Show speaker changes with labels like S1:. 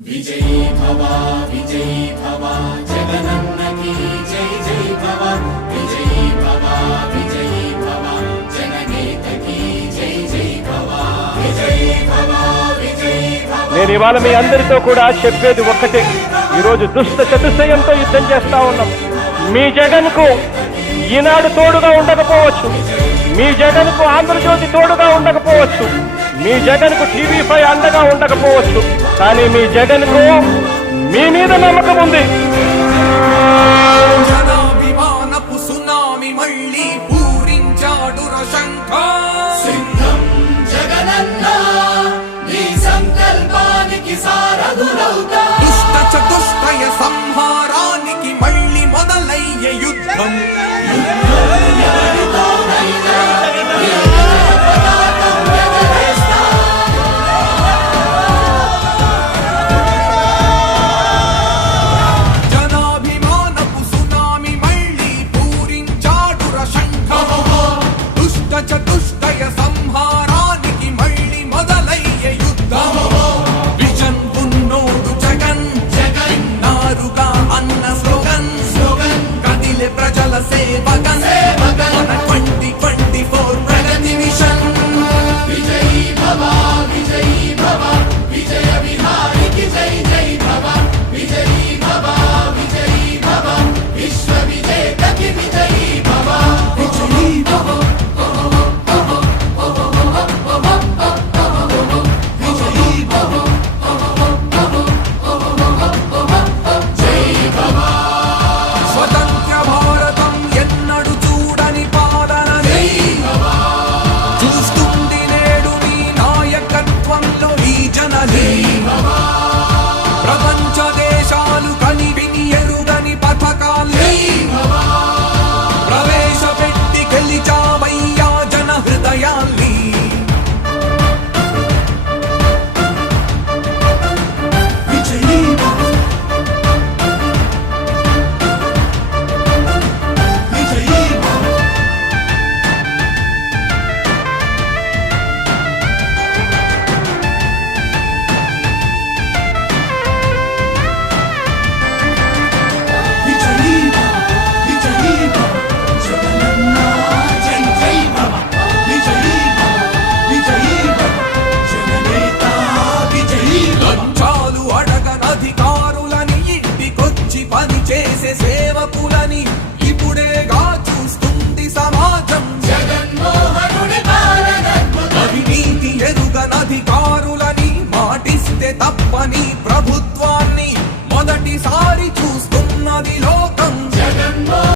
S1: విజయీ భవ విజయీ భవ జగనన్నకి జై జై భవ విజయీ భవ విజయీ భవ జననేతకి జై జై భవ విజయీ భవ విజయీ భవ.
S2: నేను ఇవాళ మీ అందరితో కూడా చెప్పేది ఒక్కటే. ఈరోజు దుష్ట చతుశయంతో యుద్ధం చేస్తా ఉన్నాం. మీ జగన్కు ఈనాడు తోడుగా ఉండకపోవచ్చు. మీ జగన్కు ఆంధ్రజ్యోతి తోడుగా ఉండకపోవచ్చు. మీ జగన్కు టీవీ ఫైవ్ అండగా ఉండకపోవచ్చు. కానీ మీ జగన్కు మీ మీద నమ్మకం ఉంది.
S3: దుష్ట చతుష్టయ సంహారానికి మళ్ళీ మొదలయ్యే యుద్ధం. దుష్ట చతుష్టయ సంహారానికి మళ్ళీ మొదలయ్యే యుద్ధం. విజన్ ఉన్నోడు జగన్
S1: జగన్.
S3: అన్న స్లోగన్
S1: స్లోగన్.
S3: కదిలే ప్రజల ప్రభుత్వాన్ని మొదటిసారి చూస్తున్నది లోక